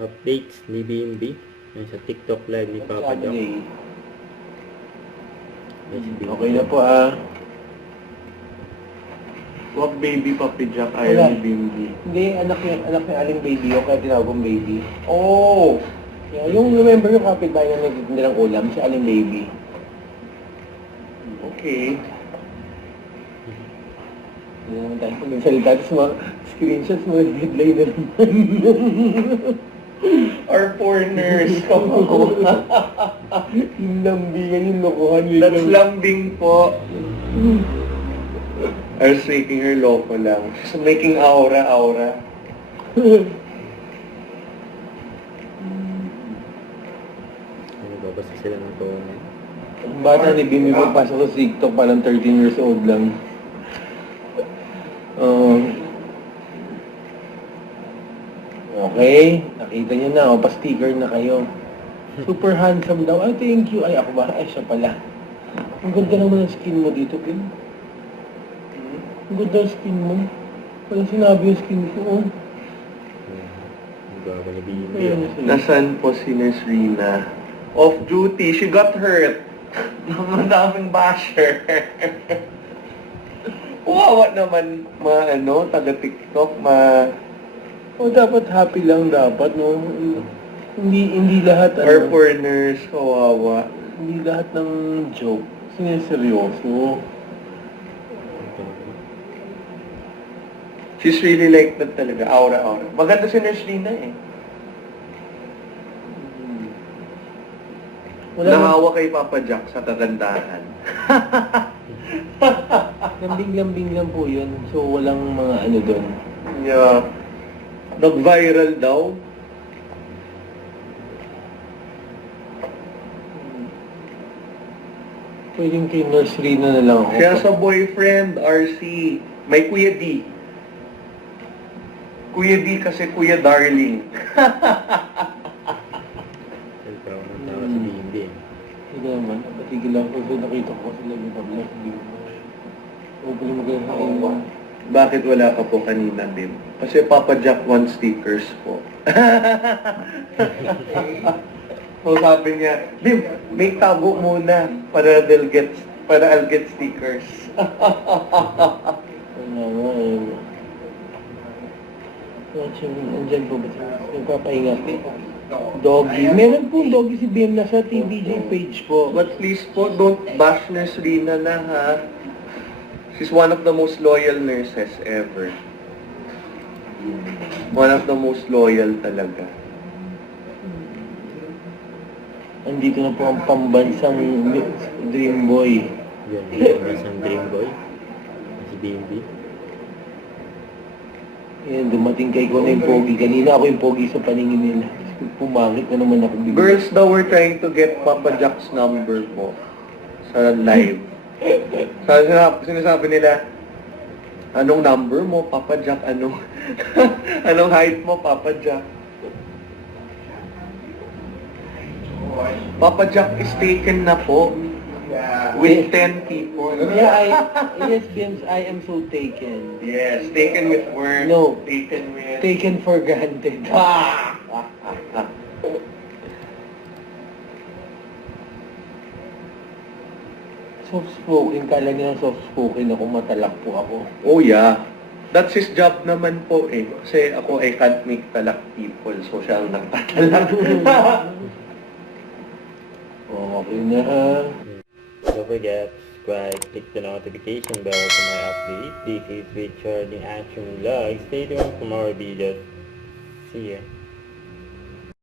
Updates ni BNB. Yan sa TikTok live ni Papa Jack. Okay na po ah. Wag baby Papi Jack, ayaw ni Bimbi. Hindi, anak ni Aling Baby yung kaya tinawag kong Baby. Oh! Yung remember yung kapitbahay na nagtitinda ng ulam, si Aling Baby. Okay. Hindi naman tayo kung nagsalita, tapos mga screenshots, mga headline na naman. Our foreigners. Yung lambingan, yung lokohan. That's lambing po. I was making her loko lang. She's making aura. Babasa sila ng tono. Ang bata ni Bimbi magpasok sa TikTok, parang 13 years old lang. Okay, nakita niyo na, pa-sticker na kayo. Super handsome daw. Ay, thank you. Ay, ako ba? Ay, siya pala. Ang ganda naman ng skin mo dito, Pin. Ang ganda ng skin mo. Walang sinabi yung skin ko. Oh. Ang gaba ni BNB. Nasaan po si Nurse Rina? Off duty. She got hurt. Madaming basher. Wawa naman taga-TikTok, Dapat happy lang dapat, no? Hindi lahat, Our foreigners, kawawa. Hindi lahat ng joke sineseryoso. She's really like that talaga, aura. Maganda si Nurse Rina eh. Nahawa kay Papa Jack sa kagandahan. Lambing-lambing lang po yun. So, walang mga ano doon. Yeah. Nag-viral daw. Pwedeng kay Nurse Rina na lang ako. Siya sa boyfriend, RC. May Kuya D. Kuya D kasi Kuya Darling. Siyempre ako ng tao sa BNB. Hindi naman. Patigil lang ko. Nakita ko sila yung pabla. Huwag ko yung magkakain. Bakit wala ka po kanina, Bim? Kasi Papa Jack wants stickers po. So sabi niya, Bim, may tago muna para I'll get stickers. Ano nga eh. Andyan po ba siya? Nagpapahinga. Doggy. Meron po doggy si BM na sa TVJ page po. But please po, don't bash Nurse Rina na ha. She's one of the most loyal nurses ever. One of the most loyal talaga. Andito na po ang pambansang Dream Boy. Yan, yung isang dream boy. Si BNB. Yan, dumating kay ko na yung pogi. Kanina ako yung pogi sa paningin nila. Pumangit na naman ako. Girls daw were trying to get Papa Jack's number po sa live. Sinasabi nila, anong number mo, Papa Jack? Anong height mo, Papa Jack? Papa Jack is taken na po with 10 people. Yeah, yes, Bims, I am so taken. Yes, taken with work. No. Taken with... Taken for granted. Soft-spoken, kala niya soft-spoken ako, matalak po ako. Oh yeah. That's his job naman po eh. Kasi ako I can't make talak people, so siya ang nagtatalak. Okay na ha. Don't forget, subscribe, click the notification bell for my update. This is Richard in Action Vlog. Stay tuned for more videos. See ya.